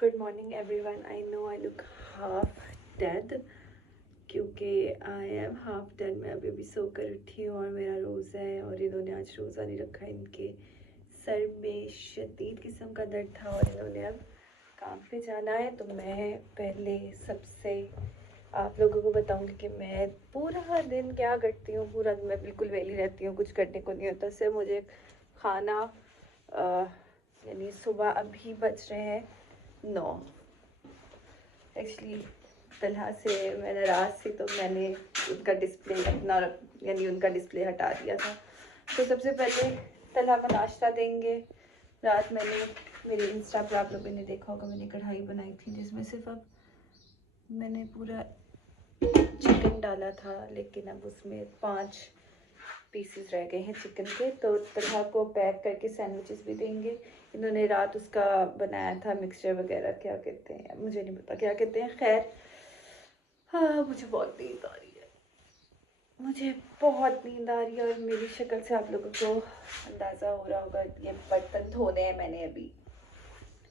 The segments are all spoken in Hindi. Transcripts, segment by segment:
Good morning everyone. I know I look half dead क्योंकि आई एम हाफ डेड। मैं अभी सोकर उठी हूँ और मेरा रोज़ा है और इन्होंने आज रोज़ा नहीं रखा। इनके सर में शदीद किस्म का दर्द था और इन्होंने अब काम पे जाना है। तो मैं पहले सबसे आप लोगों को बताऊंगी कि मैं पूरा दिन क्या करती हूँ। पूरा दिन मैं बिल्कुल वेली रहती हूँ, कुछ करने को नहीं होता। सिर्फ मुझे खाना यानी सुबह अभी बज रहे हैं 9। एक्चुअली तलहा से मैं नाराज़ थी तो मैंने उनका डिस्प्ले अपना यानी उनका डिस्प्ले हटा दिया था। तो सबसे पहले तलहा को नाश्ता देंगे। रात मैंने मेरे इंस्टा पर आप लोगों ने देखा होगा, मैंने कढ़ाई बनाई थी जिसमें सिर्फ अब मैंने पूरा चिकन डाला था, लेकिन अब उसमें 5 पीसेस रह गए हैं चिकन के। तो तलहा को पैक करके सैंडविचेस भी देंगे। इन्होंने रात उसका बनाया था मिक्सचर वगैरह, क्या कहते हैं मुझे नहीं पता क्या कहते हैं। खैर हाँ, मुझे बहुत नींद आ रही है, मुझे बहुत नींद आ रही है और मेरी शक्ल से आप लोगों को अंदाज़ा हो रहा होगा। ये बर्तन धोने हैं मैंने अभी।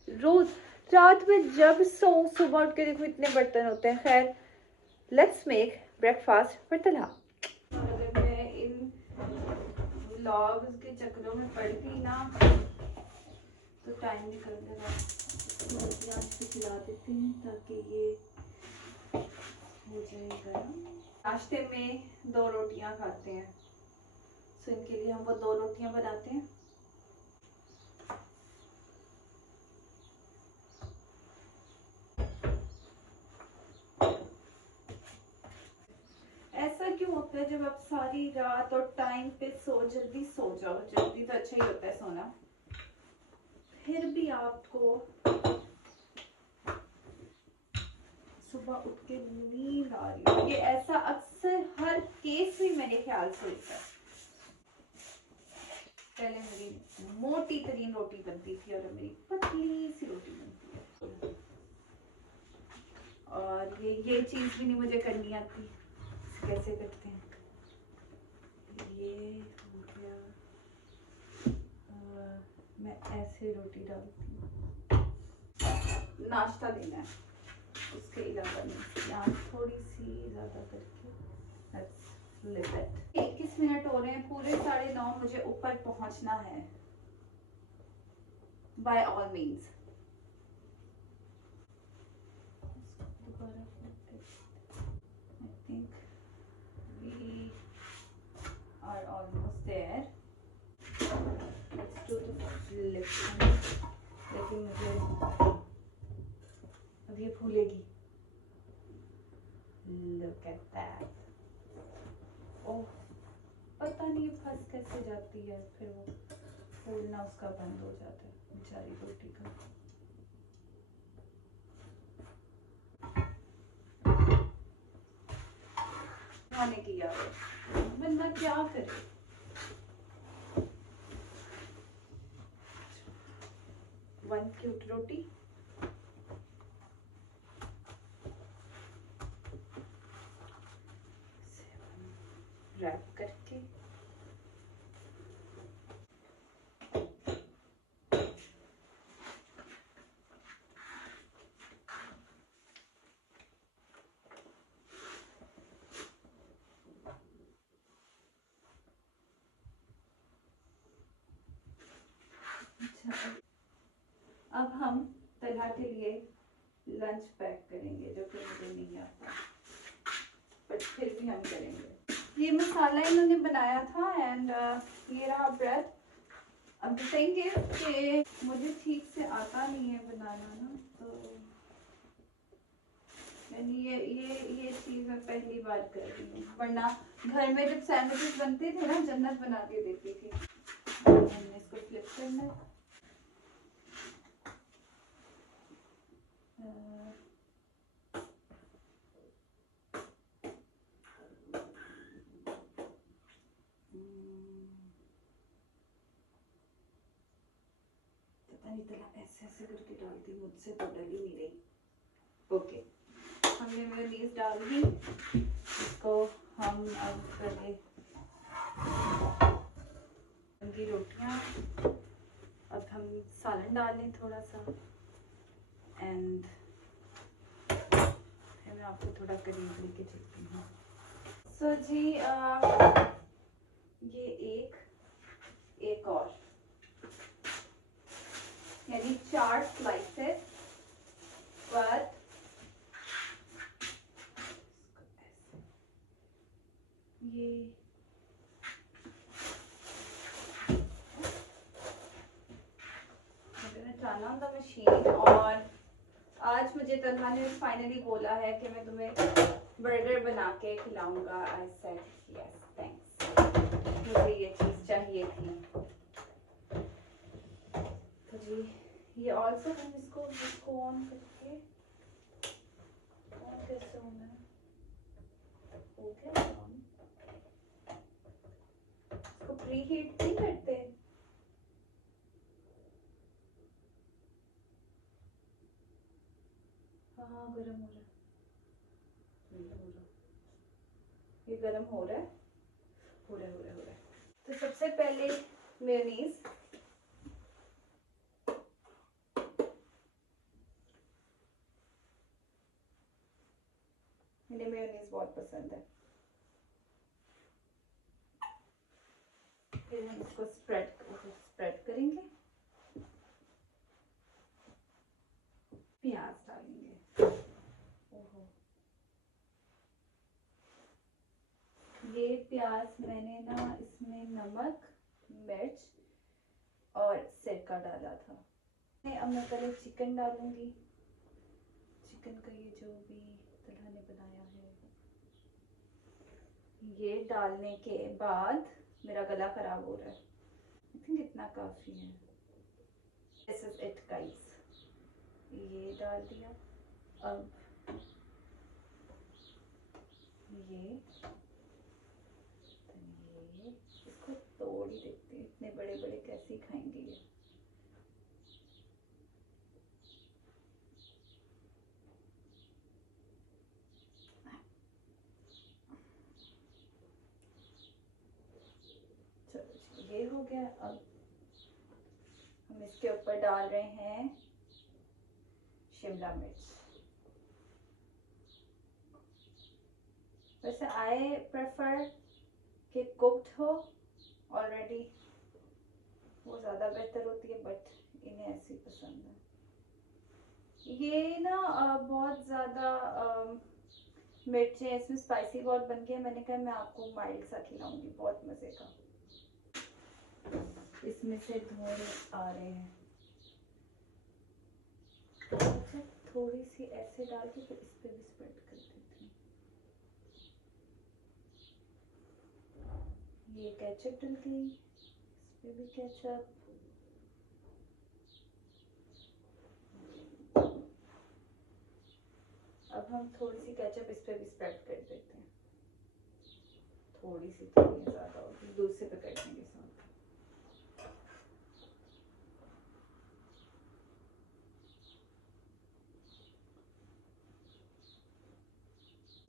रोज़ रात में जब सोऊं सुबह उठ के देखो इतने बर्तन होते हैं। खैर let's make breakfast for Talha. अगर मैं इन व्लॉग्स के चक्करों में पड़ गई ना तो टाइम निकल जाएगा। रोटियाँ आज पे खिला देते हैं ताकि ये हो जाए गरम। नाश्ते में 2 रोटियां खाते हैं, सो इनके लिए हम वो 2 रोटियां बनाते हैं। ऐसा क्यों होता है जब आप सारी रात और टाइम पे जल्दी सो जाओ, जल्दी तो अच्छा ही होता है सोना, फिर भी आपको सुबह उठ के नींद आ रही है। ये ऐसा अक्सर हर केस में मेरे ख्याल से होता है। पहले मेरी मोटी तरीन रोटी बनती थी और मेरी पतली सी रोटी बनती है। और ये चीज भी नहीं मुझे करनी आती, कैसे करते हैं। ये हो गया, मैं ऐसे रोटी डालती हूँ। नाश्ता देना है, उसके अलावा नहीं। यहाँ थोड़ी सी ज़्यादा करके 21 मिनट हो रहे हैं, पूरे 9:30 मुझे ऊपर पहुंचना है by all means. I think we are almost there. Let's do the flip. लेकिन मुझे अब ये फूलेगी। Look at that. ओह, पता नहीं फंस कैसे जाती है, फिर वो फूलना उसका बंद हो जाता है बेचारी रोटी का। खाने की याद बंदा क्या करे। वन क्यूट रोटी, रैप करके अब हम तलहा के लिए लंच पैक करेंगे, जो कि मुझे नहीं आता, बट फिर भी हम करेंगे। ये मसाला इन्होंने बनाया था एंड ये रहा ब्रेड। अब थिंग इज कि मुझे ठीक से आता नहीं है बनाना ना, तो यानी ये चीज़ मैं पहली बार कर रही हूँ। वरना घर में जब सैंडविचेस बनते थे ना, जन्नत बना के देती थी। हमने इसको फ्लिप करना है। पता नहीं तरह ऐसे करके डालती, मुझसे तो डल ही नहीं रही। ओके, हमने मेयोनीज डाल दी, इसको हम अब पहले की रोटियां, अब हम सालन डाल लें थोड़ा सा एंड आपको थोड़ा करीब लेके चलती हूँ। सो जी ये एक और, यानी 4 स्लाइसेस, पर ये टर्न ऑन द मशीन। और आज मुझे तन्हा ने फाइनली बोला है कि मैं तुम्हें बर्गर बना के खिलाऊंगा। आई सेड यस थैंक्स, मुझे ये चीज़ चाहिए थी। तो जी ये ऑल्सो हम इसको ऑन करके, ऑन कैसे होना है, हो गया ऑन। इसको प्री हीट नहीं करते? हाँ गर्म हो रहा है, ये गर्म हो रहा है, हो रहा है, हो रहा है, हो रहा है। तो सबसे पहले मेयोनीज, मुझे मेयोनीज बहुत पसंद है। फिर हम इसको स्प्रेड करेंगे, प्याज डालेंगे। ओहो, ये प्याज मैंने ना इसमें नमक, मिर्च और सिरका डाला था। अब मैं पहले चिकन डालूंगी, चिकन का ये जो भी तलहा ने बनाया है, ये डालने के बाद मेरा गला खराब हो रहा है, आई थिंक इतना काफ़ी है। दिस इज इट गाइस, ये डाल दिया। अब ये इसको तोड़ ही देते हैं, इतने बड़े बड़े कैसे खाएंगे ये। चलो ये हो गया। अब हम इसके ऊपर डाल रहे हैं शिमला मिर्च। वैसे आई प्रेफर कि कुक्ड हो ऑलरेडी, वो ज़्यादा बेहतर होती है, बट इन्हें ऐसी पसंद है। ये ना बहुत ज़्यादा मिर्चें इसमें स्पाइसी बहुत बन गया, मैंने कहा मैं आपको माइल्ड सा खिलाऊंगी, बहुत मज़े का। इसमें से धुएं आ रहे हैं, अच्छा थोड़ी सी ऐसे डाल के फिर इस पे भी स्प्रेड कर देती हूँ। ये केचप डल गई, इस पे भी केचप। अब हम थोड़ी सी केचप इस पे भी स्प्रेड कर देते हैं, थोड़ी सी, थोड़ी ज़्यादा होगी, दूसरे पे कर देंगे साथ।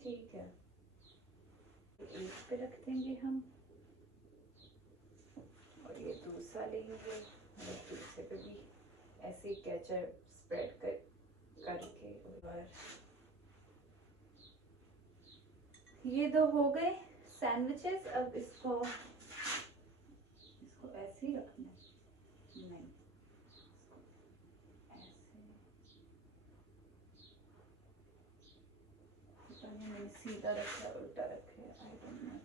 ठीक है, एक पे रख देंगे हम, और ये दूसरा लेंगे, दूसरे पे भी ऐसे केचप स्प्रेड करके। और ये दो हो गए सैंडविचेस। अब इसको ऐसे ही रखना है, नहीं ऐसे, पता नहीं मैंने सीधा रखा उल्टा रखा, आई डोंट नो।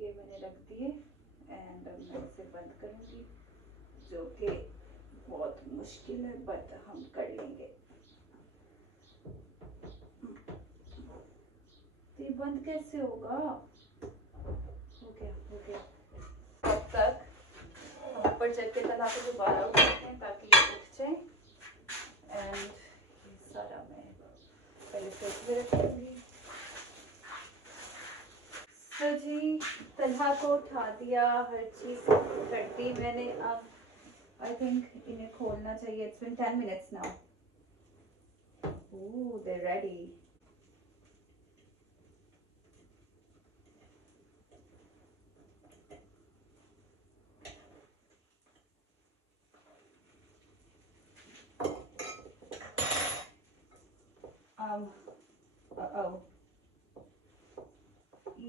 ये मैंने रख दिए एंड अब मैं इसे बंद करूंगी, जो कि बहुत मुश्किल है, बट हम कर लेंगे। तो ये बंद कैसे होगा? हो गया, हो गया। तब तक हम ऊपर चढ़ के तला को दोबारा उठाते हैं ताकि ये उठ जाए। एंड ये सारा मैं पहले फ्रिज में रखूंगी। तो जी तलहा को उठा दिया, हर चीज़ कर दी मैंने। अब आई थिंक इन्हें खोलना चाहिए। It's been 10 minutes now. Ooh, they're ready. uh-oh.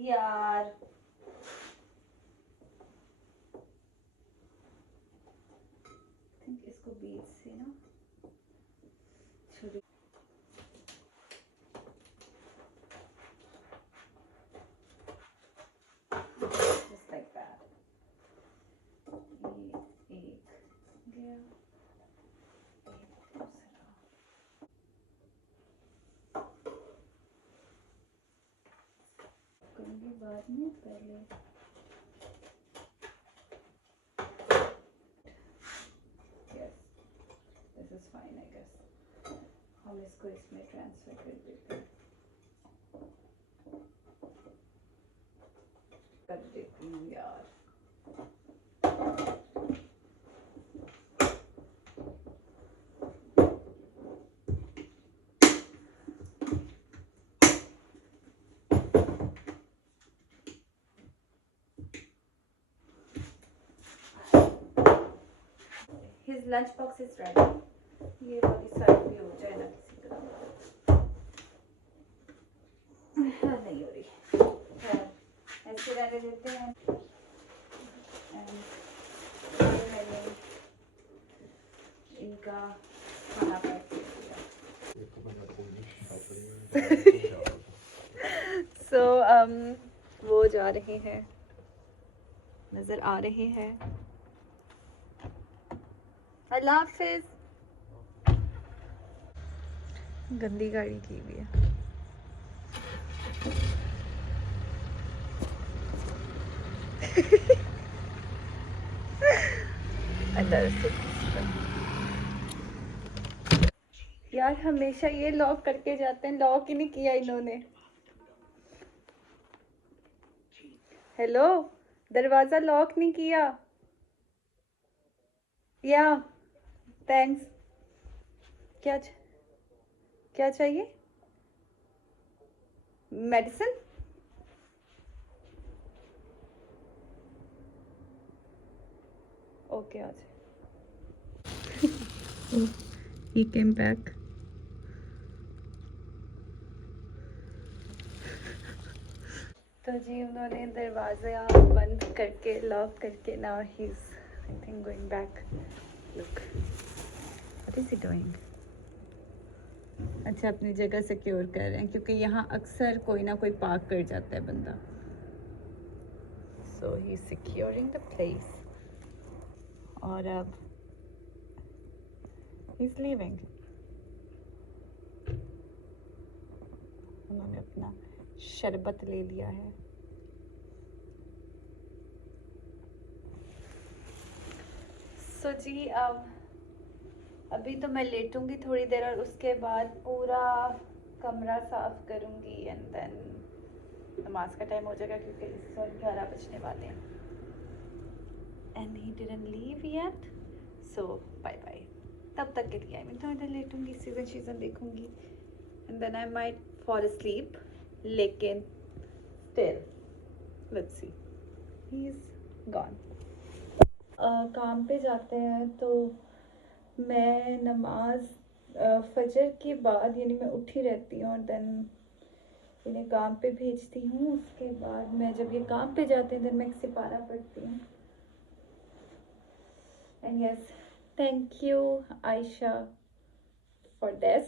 यार इसको बीच से ना छुरी just like that. ये एक गया, दूसरा करूँगी बाद में, पहले yes this is fine I guess. हम इसको इसमें ट्रांसफर कर देते हैं, कर देती हूँ यार। His lunch box is ready. ये वाली साइड भी हो जाए ना किसी तरह, नहीं हो रही, ऐसे रहने देते हैं। मैंने इनका खाना पैक कर दिया। So वो जा रहे हैं, नजर आ रहे हैं। अल्लाह हाफिज। गंदी गाड़ी की हुई है। यार हमेशा ये लॉक करके जाते हैं, लॉक ही नहीं किया इन्होंने। हेलो, दरवाजा लॉक नहीं किया। या थैंक्स। क्या चाहिए? मेडिसिन? ओके आज he came back. तो जी उन्होंने दरवाज़ा बंद करके लॉक करके now he's I think going back. Look, what is he doing? अच्छा अपनी जगह सिक्योर कर रहे हैं क्योंकि यहाँ अक्सर कोई ना कोई पार्क कर जाता है बंदा। So he's securing the place. और अब he's leaving. उन्होंने अपना शरबत ले लिया है। So जी अभी तो मैं लेटूंगी थोड़ी देर और उसके बाद पूरा कमरा साफ करूंगी एंड देन नमाज का टाइम हो जाएगा क्योंकि इस वक्त 11 बजने वाले हैं। And he didn't leave yet, so bye bye. तब तक के लिए मैं तो इधर लेटूंगी, सीजन देखूंगी and then I might fall asleep, लेकिन still let's see he is gone. काम पे जाते हैं तो मैं नमाज फजर के बाद यानी मैं उठी रहती हूँ और देन इन्हें काम पे भेजती हूँ। उसके बाद मैं जब ये काम पे जाते हैं देन मैं एक सिपारा पढ़ती हूँ। And yes thank you Ayesha for this.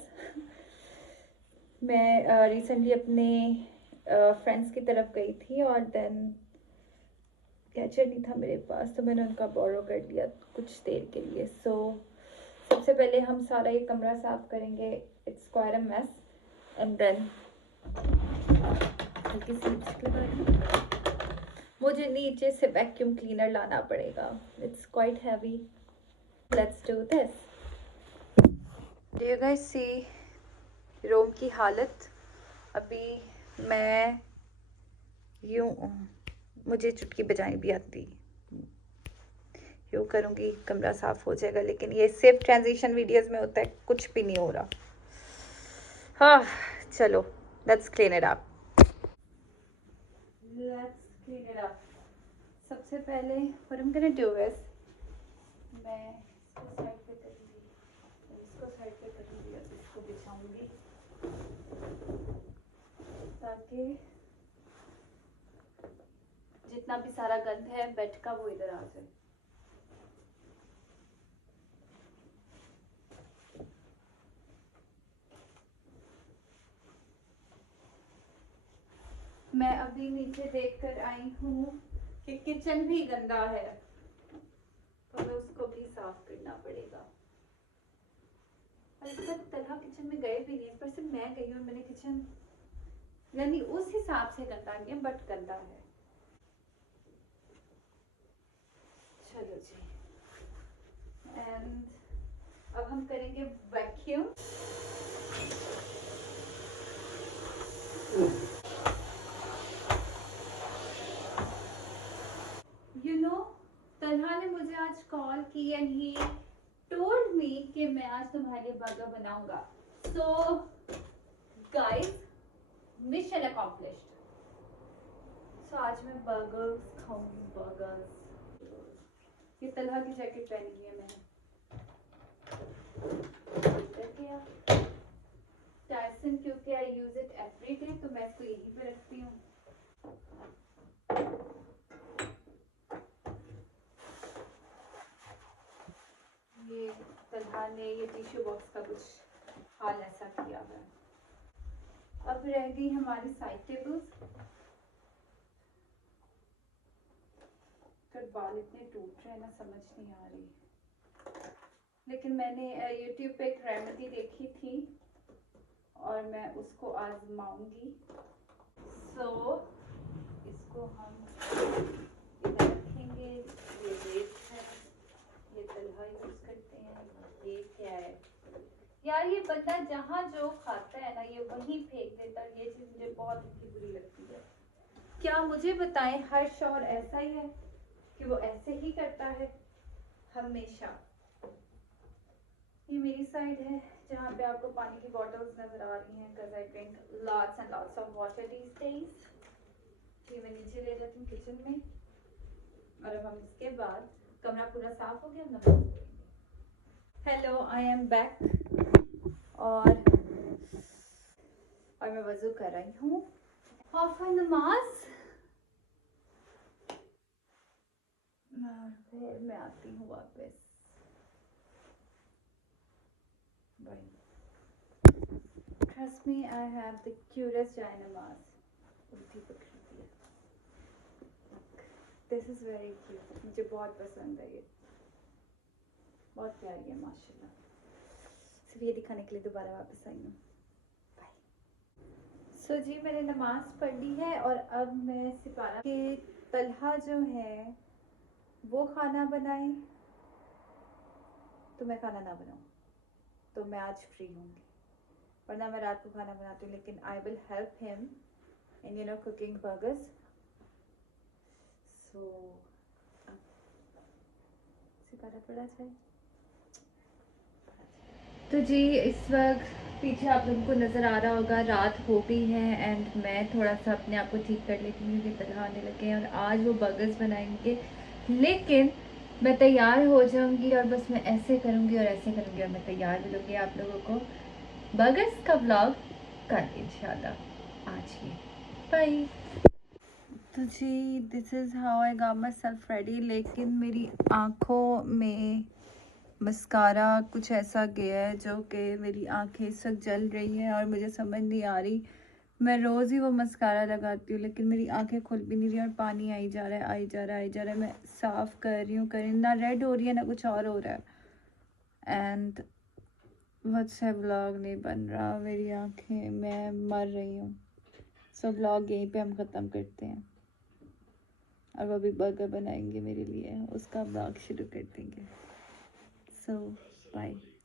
मैं रिसेंटली अपने फ्रेंड्स की तरफ गई थी और देन कैचर नहीं था मेरे पास तो मैंने उनका बोरो कर लिया कुछ देर के लिए। सो सबसे पहले हम सारा ये कमरा साफ करेंगे, it's quite a mess and then हल्की सी मुझे नीचे से वैक्यूम क्लीनर लाना पड़ेगा, it's quite heavy. Let's do this. Do you guys see room की हालत? अभी मैं यूं मुझे चुटकी बजानी भी आती, यूँ करूँगी कमरा साफ हो जाएगा, लेकिन ये सिर्फ ट्रांजिशन वीडियोस में होता है, कुछ भी नहीं हो रहा। हाँ चलो लेट्स क्लीन इट अप। सबसे पहले what I am gonna do is मैं इसको साइड पे करूँगी, इसको साइड पे करूँगी और इसको बिछाऊँगी ताकि जितना भी सारा गंद है बेड का वो इधर आ जाए। मैं अभी नीचे देखकर आई हूँ कि किचन भी गंदा है, तो हमें उसको भी साफ करना पड़ेगा। और इस बार तलहा किचन में गए भी नहीं, पर सिर्फ मैं गई हूँ। मैंने किचन यानी उस हिसाब से गंदा नहीं है, बट गंदा है। चलो जी, एंड अब हम करेंगे वैक्यूम। यू नो, तलहा ने मुझे आज कॉल की एंड ही टोल्ड मी कि मैं आज तुम्हारे लिए बर्गर बनाऊंगा। So guys, mission accomplished. So आज मैं बर्गर्स खाऊंगी, बर्गर्स। ये तलहा की जैकेट पहनी है मैंने। टाइसन, क्योंकि आई यूज इट एवरी डे, तो मैं इसको यहीं पे रखती हूँ। ये तलहा ने ये टिश्यू बॉक्स का कुछ हाल ऐसा किया है। अब रह गई हमारी साइड टेबल्स। फिर बाल इतने टूट रहे हैं ना, समझ नहीं आ रही। लेकिन मैंने YouTube पे एक रेमेडी देखी थी और मैं उसको आजमाऊंगी। सो इसको हम इधर रखेंगे। ये वेस्ट है, ये तलहा यूज करते हैं। ये क्या है यार, ये बंदा जहाँ जो खाता है ना ये वहीं फेंक देता है। ये चीज मुझे बहुत ही बुरी लगती है। क्या मुझे बताएं, हर शौहर ऐसा ही है कि वो ऐसे ही करता है हमेशा? ये मेरी साइड है जहाँ पे आपको पानी की बॉटल्स नजर आ रही हैं, because I drink lots and lots of water these days। ये मैं नीचे ले जाती हूँ किचन में। और अब हम इसके बाद, कमरा पूरा साफ हो गया, नमाज पढ़ेंगे। Hello, I am back. और मैं वजू कर रही हूँ और फिर नमाज, और फिर मैं आती हूँ वापस। Trust me, I have the cutest Jayanamaz. This is very cute. मुझे बहुत पसंद है ये, बहुत प्यारी है माशाल्लाह। सिर्फ ये दिखाने के लिए दोबारा वापस आई हूँ। सो जी, मैंने नमाज पढ़ ली है और अब मैं सिपारा के तलहा जो है वो खाना बनाए, तो मैं खाना ना बनाऊँ, तो मैं आज फ्री होंगी। वरना मैं रात को खाना बनाती हूँ, लेकिन I will help him in, you know, cooking burgers. So सिपारा पड़ा जाए। तो जी, इस वक्त पीछे आप लोगों को नज़र आ रहा होगा रात हो गई है एंड मैं थोड़ा सा अपने आप को ठीक कर लेती हूँ क्योंकि तलहा आने लगे हैं और आज वो बर्गर्स बनाएंगे। लेकिन मैं तैयार हो जाऊंगी और बस मैं ऐसे करूंगी और ऐसे करूंगी और मैं तैयार मिलूंगी आप लोगों को बर्गर्स का व्लॉग कल इंशाल्लाह। आज ही बाय। तो जी, this is how I got myself ready. लेकिन मेरी आँखों में मस्कारा कुछ ऐसा गया है जो कि मेरी आंखें इस वक्त जल रही हैं और मुझे समझ नहीं आ रही। मैं रोज़ ही वो मस्कारा लगाती हूँ लेकिन मेरी आंखें खुल भी नहीं रही और पानी आई जा रहा है, आई जा रहा है, आई जा रहा है। मैं साफ़ कर रही हूँ, ना रेड हो रही है ना कुछ और हो रहा है। एंड व्हाट्सएप व्लॉग नहीं बन रहा, मेरी आंखें, मैं मर रही हूँ। सो व्लॉग यहीं पे हम ख़त्म करते हैं और वो भी बर्गर बनाएंगे मेरे लिए, उसका व्लॉग शुरू कर देंगे। So, bye.